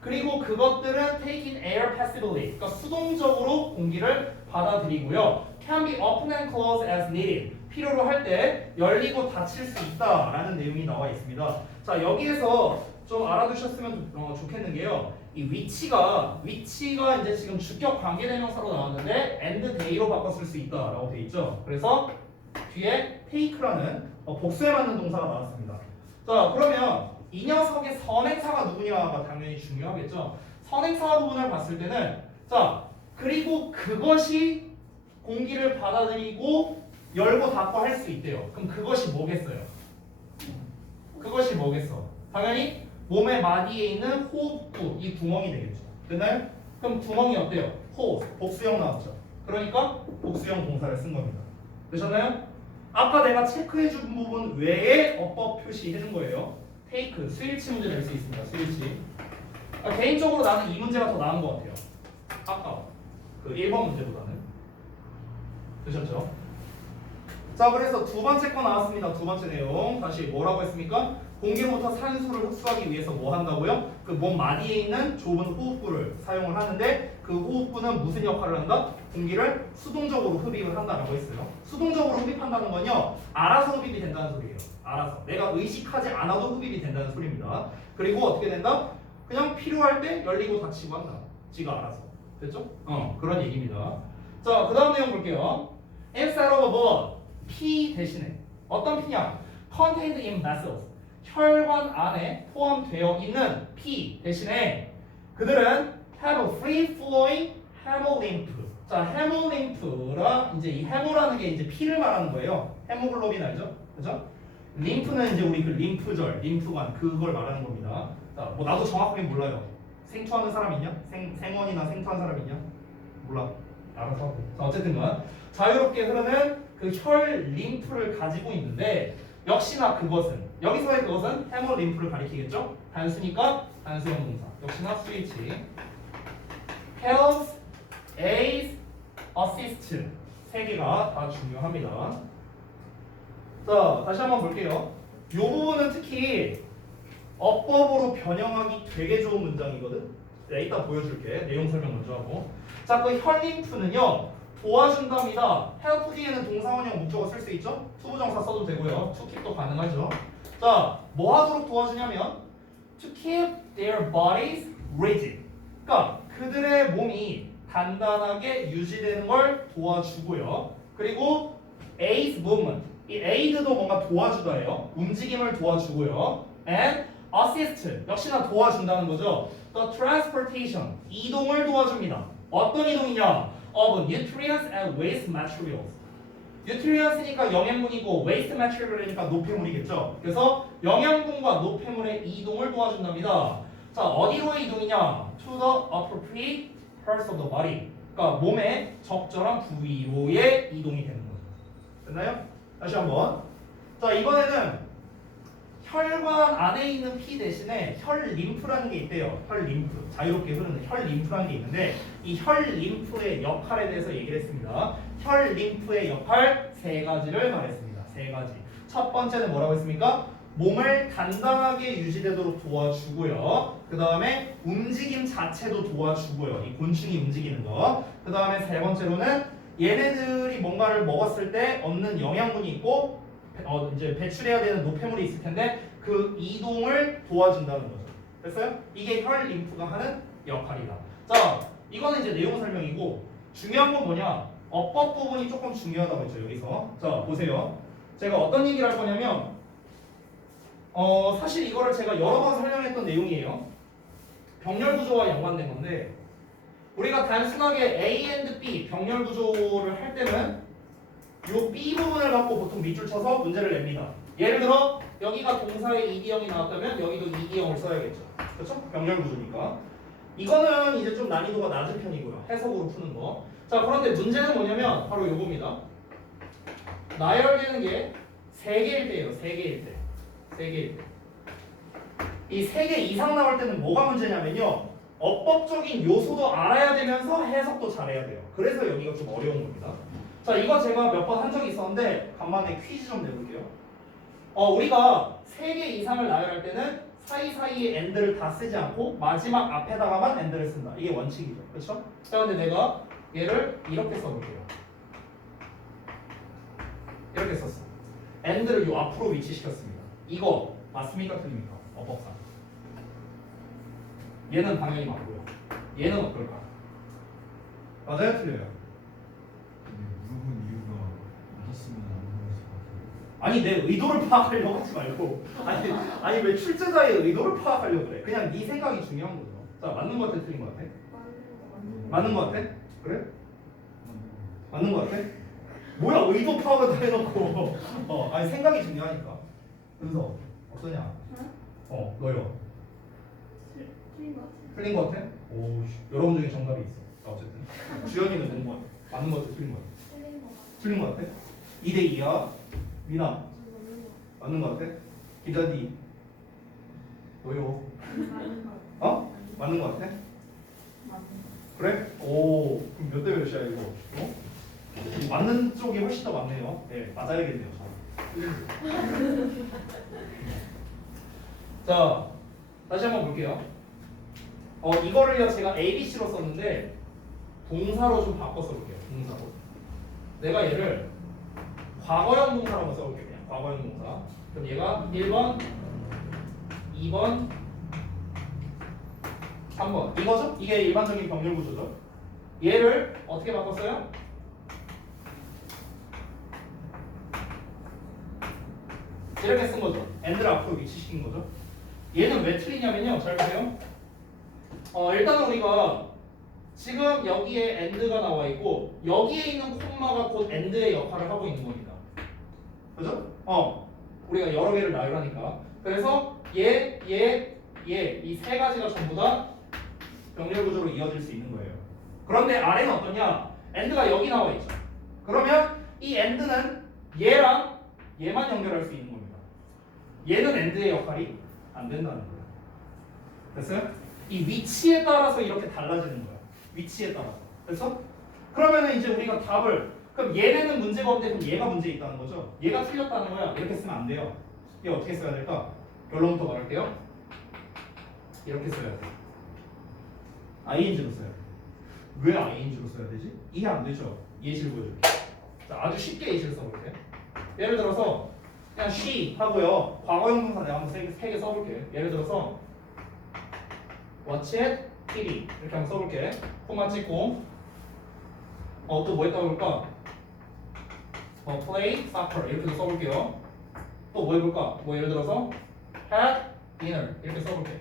그리고 그것들은 take in air passively. 그러니까 수동적으로 공기를 받아들이고요. Can be open and closed as needed. 필요로 할 때 열리고 닫힐 수 있다라는 내용이 나와 있습니다. 자, 여기에서 좀 알아두셨으면 좋겠는 게요. 이 위치가 이제 지금 주격 관계대명사로 나왔는데 and day로 바꿨을 수 있다라고 돼 있죠. 그래서 뒤에 take라는 복수에 맞는 동사가 나왔습니다. 자, 그러면 이 녀석의 선행사가 누구냐가 당연히 중요하겠죠. 선행사 부분을 봤을 때는 자, 그리고 그것이 공기를 받아들이고 열고 닫고 할 수 있대요. 그럼 그것이 뭐겠어요? 그것이 뭐겠어? 당연히 몸의 마디에 있는 호흡구, 이 구멍이 되겠죠. 됐나요? 그럼 구멍이 어때요? 호, 복수형 나왔죠. 그러니까 복수형 동사를 쓴 겁니다. 되셨나요? 아까 내가 체크해준 부분 외에 어법 표시해준 거예요. 테이크, 스위치 문제 낼 수 있습니다. 스위치. 개인적으로 나는 이 문제가 더 나은 것 같아요. 아까 그 1번 문제보다는. 되셨죠? 자, 그래서 두 번째 거 나왔습니다. 두 번째 내용. 다시 뭐라고 했습니까? 공기로부터 산소를 흡수하기 위해서 뭐 한다고요? 그 몸 마디에 있는 좁은 호흡구를 사용을 하는데 그 호흡구는 무슨 역할을 한다? 공기를 수동적으로 흡입을 한다라고 했어요. 수동적으로 흡입한다는 건요, 알아서 흡입이 된다는 소리예요. 알아서. 내가 의식하지 않아도 흡입이 된다는 소리입니다. 그리고 어떻게 된다? 그냥 필요할 때 열리고 닫히고 한다. 지가 알아서. 됐죠? 그런 얘기입니다. 자, 그 다음 내용 볼게요. Instead of a blood, 피 대신에 어떤 피냐? Contained in vessels. 혈관 안에 포함되어 있는 피 대신에 그들은 have a free flowing hemolymph. 자, hemolymph 이제 이 hemo라는 게 이제 피를 말하는 거예요. 헤모글로빈 알죠? 그죠? 림프는 이제 우리 그 림프절, 림프관 그걸 말하는 겁니다. 자, 뭐 나도 정확하게 몰라요. 생투하는 사람 있냐? 생원이나 생투한 사람 있냐? 몰라. 알아서 하고. 자, 어쨌든간 자유롭게 흐르는 그 혈 림프를 가지고 있는데 역시나 그것은 여기서의 그것은 헤모 림프를 가리키겠죠? 단수니까 단수형 동사. 역시나 스위치. helps, aids, assist 세 개가 다 중요합니다. 자, 다시 한번 볼게요. 이 부분은 특히 어법으로 변형하기 되게 좋은 문장이거든. 내가 이따 보여줄게. 내용 설명 먼저 하고. 자, 그 혈림프는요 도와준답니다. help 뒤에는 동사원형 목적어 쓸 수 있죠? 투부정사 써도 되고요. to keep도 가능하죠. 자, 뭐 하도록 도와주냐면 to keep their bodies rigid. 그러니까 그들의 몸이 단단하게 유지되는 걸 도와주고요. 그리고 aid movement. 이 aid도 뭔가 도와주다예요. 움직임을 도와주고요. and assist 역시나 도와준다는 거죠. the transportation 이동을 도와줍니다. 어떤 이동이냐? of nutrients and waste materials. nutrients니까 영양분이고 waste material이니까 노폐물이겠죠. 그래서 영양분과 노폐물의 이동을 도와준답니다. 자, 어디로의 이동이냐? to the appropriate parts of the body. 그러니까 몸의 적절한 부위로의 이동이 되는 거죠. 됐나요? 다시 한번. 자, 이번에는 혈관 안에 있는 피 대신에 혈 림프라는 게 있대요. 혈 림프. 자유롭게 흐르는 혈 림프라는 게 있는데 이 혈 림프의 역할에 대해서 얘기를 했습니다. 혈 림프의 역할 세 가지를 말했습니다. 세 가지. 첫 번째는 뭐라고 했습니까? 몸을 단단하게 유지되도록 도와주고요. 그 다음에 움직임 자체도 도와주고요. 이 곤충이 움직이는 거. 그 다음에 세 번째로는 얘네들이 뭔가를 먹었을 때 얻는 영양분이 있고 이제 배출해야 되는 노폐물이 있을 텐데 그 이동을 도와준다는 거죠. 됐어요? 이게 혈 림프가 하는 역할이다. 자, 이거는 이제 내용 설명이고 중요한 건 뭐냐? 어법 부분이 조금 중요하다고 했죠. 여기서 자 보세요. 제가 어떤 얘기를 할 거냐면 사실 이거를 제가 여러 번 설명했던 내용이에요. 병렬 구조와 연관된 건데 우리가 단순하게 A and B 병렬 구조를 할 때는 이 B 부분을 갖고 보통 밑줄 쳐서 문제를 냅니다. 예를 들어 여기가 동사에 ED형이 나왔다면 여기도 ED형을 써야겠죠. 그렇죠? 병렬 구조니까. 이거는 이제 좀 난이도가 낮은 편이고요. 해석으로 푸는 거. 자, 그런데 문제는 뭐냐면 바로 요겁니다. 나열되는 게 3개일 때예요. 3개일 때. 3개일 때. 이 3개 이상 나올 때는 뭐가 문제냐면요. 어법적인 요소도 알아야 되면서 해석도 잘해야 돼요. 그래서 여기가 좀 어려운 겁니다. 자, 이거 제가 몇 번 한 적이 있었는데 간만에 퀴즈 좀 내볼게요. 우리가 3개 이상을 나열할 때는 사이사이에 and를 다 쓰지 않고 마지막 앞에다가만 and를 쓴다. 이게 원칙이죠. 그렇죠? 자, 근데 내가 얘를 이렇게 써볼게요. 이렇게 썼어. and를 요 앞으로 위치시켰습니다. 이거 맞습니까? 틀립니까? 어법상. 얘는 당연히 맞고요. 얘는 어떨까? 맞아요? 틀려요? 물어본 이유가 맞았으면 안 물어봤을 것 같아요. 아니 내 의도를 파악하려고 하지 말고 아니 왜 출제자의 의도를 파악하려고 그래? 그냥 네 생각이 중요한 거죠. 자, 맞는 거 같아? 틀린 거 같아? 맞는 거 같아? 그래? 맞는 거 같아? 뭐야 의도 파악을 다 해놓고 아니 생각이 중요하니까. 은서 어떠냐? 너요? 틀린 것 같아. 틀린 거 같아? 오, 여러분 중에 정답이 있어. 자, 어쨌든 주연이는 맞는 거 같아. 맞는 거 같아? 틀린 거 같아? 틀린 것 같아. 틀린 거 같아? 2대 2야. 미나 맞는 거 같아? 기자디 너요? 맞는 것 같아. 맞는 거 같아? 맞는 그래? 오, 그럼 몇 대 몇이야 이거? 맞는 쪽이 훨씬 더 많네요. 네, 맞아야겠네요. 자, 다시 한번 볼게요. 이거를요 제가 ABC로 썼는데 동사로 좀 바꿔 써볼게요. 동사로. 내가 얘를 과거형 동사라고 써볼게요. 그냥 과거형 동사. 그럼 얘가 1번, 2번, 3번. 이거죠? 이게 일반적인 병렬 구조죠. 얘를 어떻게 바꿨어요? 이렇게 쓴 거죠. and를 앞으로 위치시킨 거죠. 얘는 왜 틀리냐면요. 잘 보세요. 일단은 우리가 지금 여기에 and가 나와 있고 여기에 있는 콤마가 곧 and의 역할을 하고 있는 겁니다. 그죠? 우리가 여러 개를 나열하니까. 그래서 얘 이 세 가지가 전부 다 병렬 구조로 이어질 수 있는 거예요. 그런데 아래는 어떠냐? and가 여기 나와 있죠. 그러면 이 and는 얘랑 얘만 연결할 수 있는 겁니다. 얘는 and의 역할이 안 된다는 거예요. 됐어요? 이 위치에 따라서 이렇게 달라지는 거야. 위치에 따라서. 그래서 그러면은 이제 우리가 답을 그럼 얘네는 문제가 없는데 그럼 얘가 문제 있다는 거죠. 얘가 틀렸다는 거야. 이렇게 쓰면 안 돼요. 이게 어떻게 써야 될까? 결론부터 말할게요. 이렇게 써야 돼. ING로 써야 돼. 왜 ING로 써야 되지? 이해 안 되죠? 예시를 보여줄게. 자, 아주 쉽게 예시를 써볼게. 예를 들어서 그냥 she 하고요. 과거형 동사 내가 한번 세 개 써볼게. 예를 들어서 watch it, TV 이렇게 한번 써볼게. 콤마 찍고 또 뭐 했다고 볼까? play soccer 이렇게도 써볼게요. 또 뭐 해볼까? 뭐 예를 들어서 had dinner 이렇게 써볼게.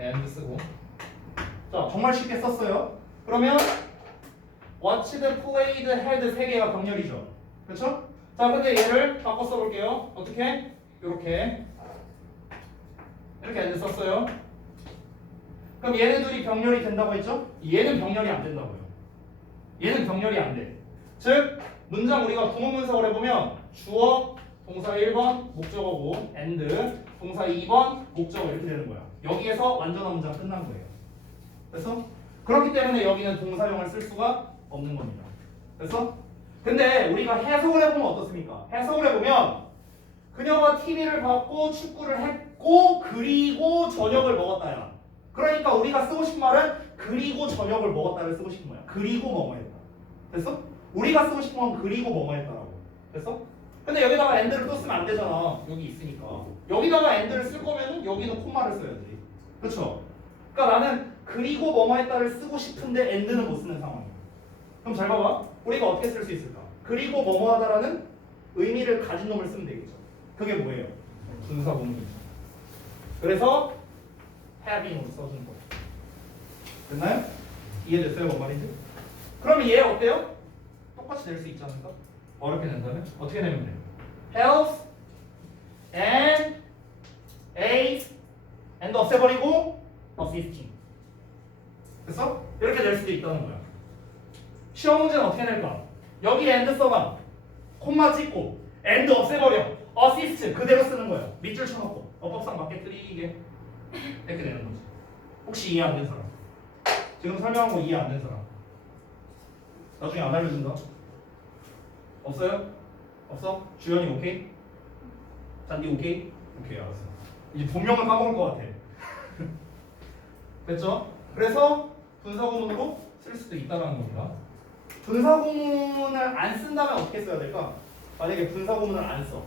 and 쓰고. 자, 정말 쉽게 썼어요. 그러면 watched, played, had 세 개가 병렬이죠. 그렇죠? 자, 근데 얘를 바꿔 써볼게요. 어떻게? 이렇게 and 썼어요. 그럼 얘네들이 병렬이 된다고 했죠? 얘는 병렬이 안 된다고요. 얘는 병렬이 안 돼. 즉 문장 우리가 구문분석을 해보면 주어, 동사 1번, 목적어고 and, 동사 2번, 목적어 이렇게 되는 거야. 여기에서 완전한 문장 끝난 거예요. 그래서 그렇기 때문에 여기는 동사형을 쓸 수가 없는 겁니다. 그래서 근데 우리가 해석을 해보면 어떻습니까? 해석을 해보면 그녀가 TV를 봤고 축구를 했고 그리고 저녁을 먹었다야. 그러니까 우리가 쓰고 싶은 말은 그리고 저녁을 먹었다를 쓰고 싶은 거야. 그리고 뭐뭐 했다. 됐어? 우리가 쓰고 싶은 건 그리고 뭐뭐 했다라고. 됐어? 근데 여기다가 and를 또 쓰면 안 되잖아. 여기 있으니까. 여기다가 and를 쓸 거면은 여기는 콤마를 써야지. 그렇죠? 그러니까 나는 그리고 뭐뭐 했다를 쓰고 싶은데 and는 못 쓰는 상황이야. 그럼 잘 봐봐. 우리가 어떻게 쓸 수 있을까? 그리고 뭐뭐 하다라는 의미를 가진 놈을 쓰면 되겠죠. 그게 뭐예요? 분사구문이죠. 그래서 having으로 써주는 거죠. 됐나요? 이해됐어요? 뭔 말인지? 그러면 얘 어때요? 똑같이 낼 수 있지 않을까? 어렵게 낸다면? 어떻게 내면 돼요? health and aid and 없애버리고 assisting. 됐어? 이렇게 낼 수도 있다는 거야. 시험 문제는 어떻게 낼까? 여기 and 써봐. 콤마 찍고 and 없애버려. assist 그대로 쓰는 거야. 밑줄 쳐놓고 어법상 맞게 뜨리게 이렇게 되는 거지. 혹시 이해 안 된 사람? 지금 설명한 거 이해 안 된 사람? 나중에 안 알려준다. 없어요? 없어? 주연이 오케이? 잔디 오케이? 오케이 알았어. 이제 본명을 까먹을 것 같아. 됐죠? 그래서 분사구문으로 쓸 수도 있다는 겁니다. 분사구문을 안 쓴다면 어떻게 써야 될까? 만약에 분사구문을 안 써.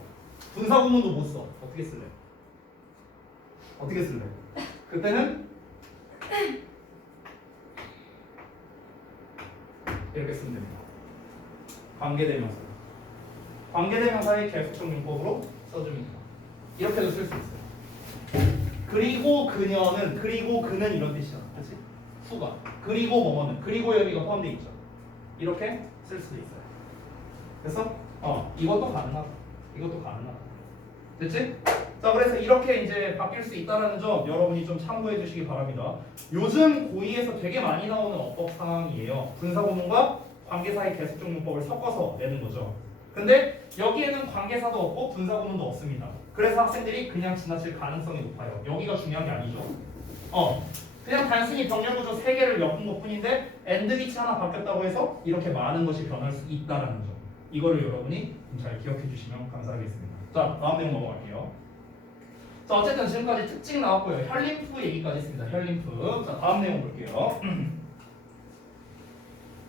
분사구문도 못 써. 어떻게 쓸래? 어떻게 쓸래? 그때는 이렇게 쓰면 됩니다. 관계대명사. 관계대명사의 계속적 문법으로 써줍니다. 이렇게도 쓸 수 있어요. 그리고 그녀는, 그리고 그는 이런 뜻이잖아. 그렇지? 수가. 그리고 뭐뭐는, 그리고 여기가 포함되어 있죠. 이렇게 쓸 수도 있어요. 그래서 이것도 가능하고 이것도 가능하고. 됐지? 자, 그래서 이렇게 이제 바뀔 수 있다는 점 여러분이 좀 참고해 주시기 바랍니다. 요즘 고2에서 되게 많이 나오는 어법 상황이에요. 분사구문과 관계사의 계속적 문법을 섞어서 내는 거죠. 근데 여기에는 관계사도 없고 분사구문도 없습니다. 그래서 학생들이 그냥 지나칠 가능성이 높아요. 여기가 중요한 게 아니죠. 그냥 단순히 병렬구조 3개를 엮은 것 뿐인데 and 위치 하나 바뀌었다고 해서 이렇게 많은 것이 변할 수 있다는 점. 이거를 여러분이 좀 잘 기억해 주시면 감사하겠습니다. 자, 다음 내용 넘어갈게요. 자, 어쨌든 지금까지 특징 나왔고요. 혈림프 얘기까지 했습니다. 혈림프. 자, 다음 내용 볼게요.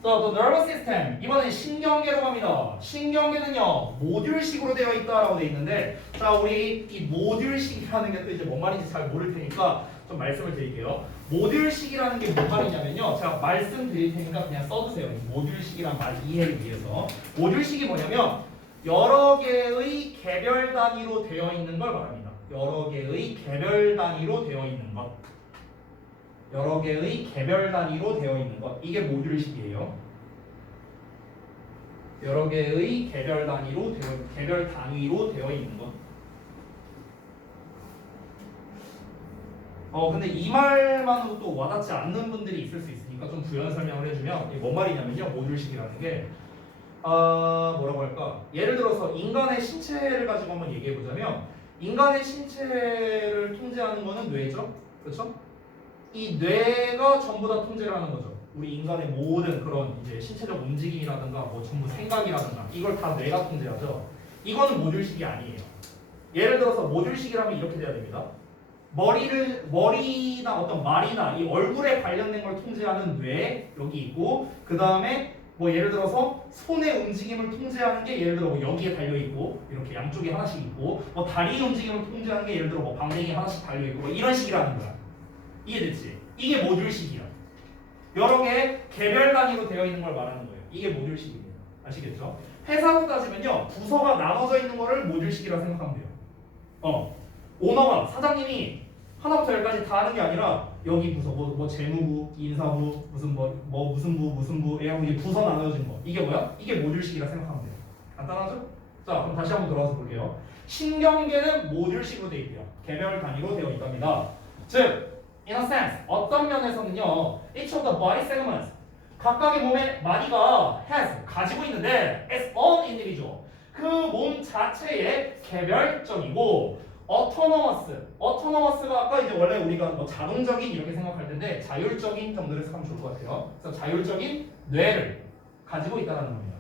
자, the nervous system. 이번엔 신경계로 갑니다. 신경계는요, 모듈식으로 되어 있다라고 되어 있는데, 자, 우리 이 모듈식이라는 게 또 이제 뭔 말인지 잘 모를 테니까 좀 말씀을 드릴게요. 모듈식이라는 게 뭔 말이냐면요, 제가 말씀드릴 테니까 그냥 써두세요. 이 모듈식이란 말 이해를 위해서. 모듈식이 뭐냐면 여러 개의 개별 단위로 되어 있는 걸 말합니다. 여러 개의 개별 단위로 되어 있는 것. 여러 개의 개별 단위로 되어 있는 것. 이게 모듈식이에요. 여러 개의 개별 단위로 되어 있는 것. 근데 이 말만으로 또 와닿지 않는 분들이 있을 수 있으니까 좀 부연 설명을 해주면 이게 뭔 말이냐면요. 모듈식이라는 게 뭐라고 할까? 예를 들어서 인간의 신체를 가지고 한번 얘기해 보자면 인간의 신체를 통제하는 거는 뇌죠, 그렇죠? 이 뇌가 전부 다 통제를 하는 거죠. 우리 인간의 모든 그런 이제 신체적 움직임이라든가 뭐 전부 생각이라든가 이걸 다 뇌가 통제하죠. 이거는 모듈식이 아니에요. 예를 들어서 모듈식이라면 이렇게 돼야 됩니다. 머리나 어떤 말이나 이 얼굴에 관련된 걸 통제하는 뇌 여기 있고, 그 다음에 뭐 예를 들어서 손의 움직임을 통제하는 게 예를 들어 뭐 여기에 달려 있고 이렇게 양쪽에 하나씩 있고, 뭐 다리 움직임을 통제하는 게 예를 들어 뭐 방댕이 하나씩 달려 있고 뭐 이런 식이라는 거야. 이해됐지? 이게 모듈식이야. 여러 개 개별 단위로 되어 있는 걸 말하는 거예요. 이게 모듈식입니다. 아시겠죠? 회사로 따지면요, 부서가 나눠져 있는 거를 모듈식이라고 생각하면 돼요. 오너가 사장님이 하나부터 열까지 다 하는 게 아니라 여기 부서 뭐 재무부, 인사부, 무슨 무슨 부 이게 부서 나눠진 거. 이게 뭐야? 이게 모듈식이라 생각하면 돼요. 간단하죠? 자, 그럼 다시 한번 돌아와서 볼게요. 신경계는 모듈식으로 되어 있대요. 개별 단위로 되어 있답니다. 즉, in a sense, 어떤 면에서는요, each of the body segments, 각각의 몸의 마디가 has, 가지고 있는데 its own individual, 그 몸 자체의 개별적이고 autonomous가 아까 이제 원래 우리가 뭐 자동적인 이렇게 생각할 텐데 자율적인 정도로 해석하면 좋을 것 같아요. 그래서 자율적인 뇌를 가지고 있다는 겁니다.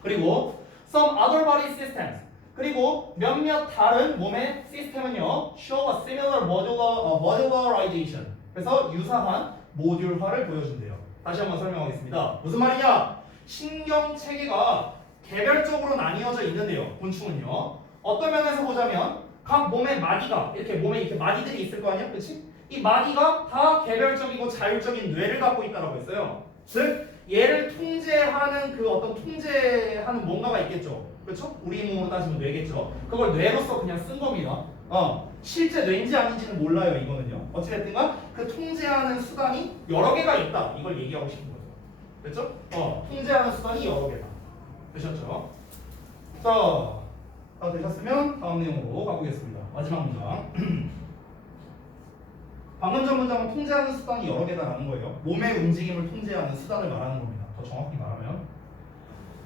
그리고 some other body systems, 그리고 몇몇 다른 몸의 시스템은요 show a similar modularization, 그래서 유사한 모듈화를 보여준대요. 다시 한번 설명하겠습니다. 무슨 말이냐? 신경 체계가 개별적으로 나뉘어져 있는데요. 곤충은요. 어떤 면에서 보자면 각 몸의 마디가 이렇게 몸에 이렇게 마디들이 있을 거 아니야, 그렇지? 이 마디가 다 개별적이고 자율적인 뇌를 갖고 있다라고 했어요. 즉 얘를 통제하는 그 어떤 통제하는 뭔가가 있겠죠. 그렇죠? 우리 몸으로 따지면 뇌겠죠. 그걸 뇌로서 그냥 쓴 겁니다. 실제 뇌인지 아닌지는 몰라요. 이거는요. 어찌됐든가 그 통제하는 수단이 여러 개가 있다. 이걸 얘기하고 싶은 거죠. 됐죠? 통제하는 수단이 여러 개다. 되셨죠? 자, 다 되셨으면 다음 내용으로 가보겠습니다. 마지막 문장. 방금 전 문장은 통제하는 수단이 여러 개다라는 거예요. 몸의 움직임을 통제하는 수단을 말하는 겁니다. 더 정확히 말하면.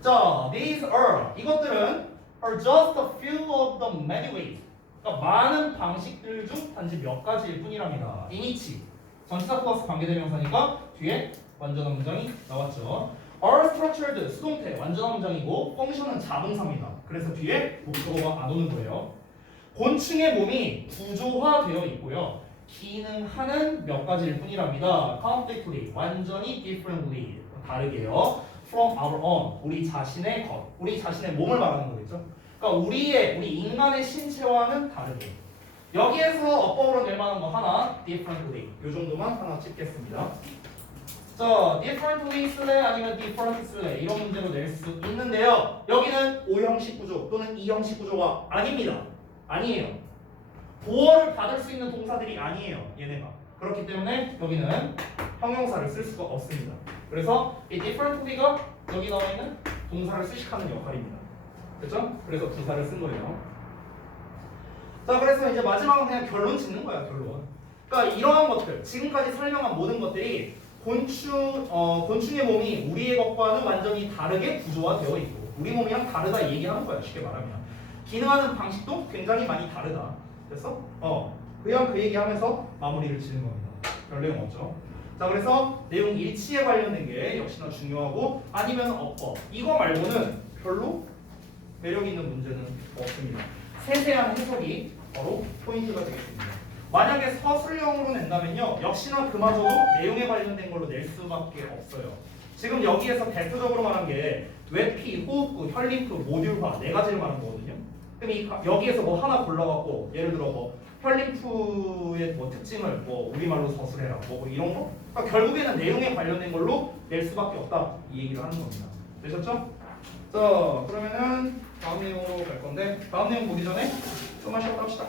자, these are 이것들은 are just a few of the many ways. 그러니까 많은 방식들 중 단지 몇 가지일 뿐이랍니다. 이니치 전치사 플러스 관계대명사니까 뒤에 완전한 문장이 나왔죠. are structured 수동태 완전한 문장이고 function은 자동사입니다. 그래서 뒤에 목적어가 안 오는 거예요. 곤충의 몸이 구조화되어 있고요. 기능하는 몇 가지일 뿐이랍니다. completely 완전히 differently 다르게요. from our own 우리 자신의 것 우리 자신의 몸을 말하는 거겠죠. 그러니까 우리 인간의 신체와는 다르게. 여기에서 어법으로 낼 만한 거 하나 differently 이 정도만 하나 찍겠습니다. 자, differently 쓸래 아니면 different 쓸래 이런 문제로 낼 수 있는데요. 여기는 O형식 구조 또는 E형식 구조가 아닙니다. 아니에요. 보어를 받을 수 있는 동사들이 아니에요. 얘네가. 그렇기 때문에 여기는 형용사를 쓸 수가 없습니다. 그래서 이 differently가 여기 나와 있는 동사를 수식하는 역할입니다. 그렇죠? 그래서 부사를 쓴 거예요. 자, 그래서 이제 마지막은 그냥 결론 짓는 거야, 결론. 그러니까 이러한 것들, 지금까지 설명한 모든 것들이 곤충의 몸이 우리의 것과는 완전히 다르게 구조화되어 있고 우리 몸이랑 다르다 얘기하는 거야, 쉽게 말하면. 기능하는 방식도 굉장히 많이 다르다. 됐어? 그냥 그 얘기하면서 마무리를 지는 겁니다. 별 내용 없죠. 자, 그래서 내용 일치에 관련된 게 역시나 중요하고 아니면 어법 이거 말고는 별로 매력 있는 문제는 없습니다. 세세한 해석이 바로 포인트가 되겠습니다. 만약에 서술형으로 낸다면요, 역시나 그마저도 내용에 관련된 걸로 낼 수밖에 없어요. 지금 여기에서 대표적으로 말한 게 외피, 호흡구, 혈림프, 모듈화 네 가지를 말한 거거든요. 그럼 여기에서 뭐 하나 골라갖고 예를 들어 뭐 혈림프의 뭐 특징을 뭐 우리말로 서술해라 뭐 이런 거. 그러니까 결국에는 내용에 관련된 걸로 낼 수밖에 없다 이 얘기를 하는 겁니다. 되셨죠? 자, 그러면은 다음 내용으로 갈 건데 다음 내용 보기 전에 좀만 쉬었다 합시다.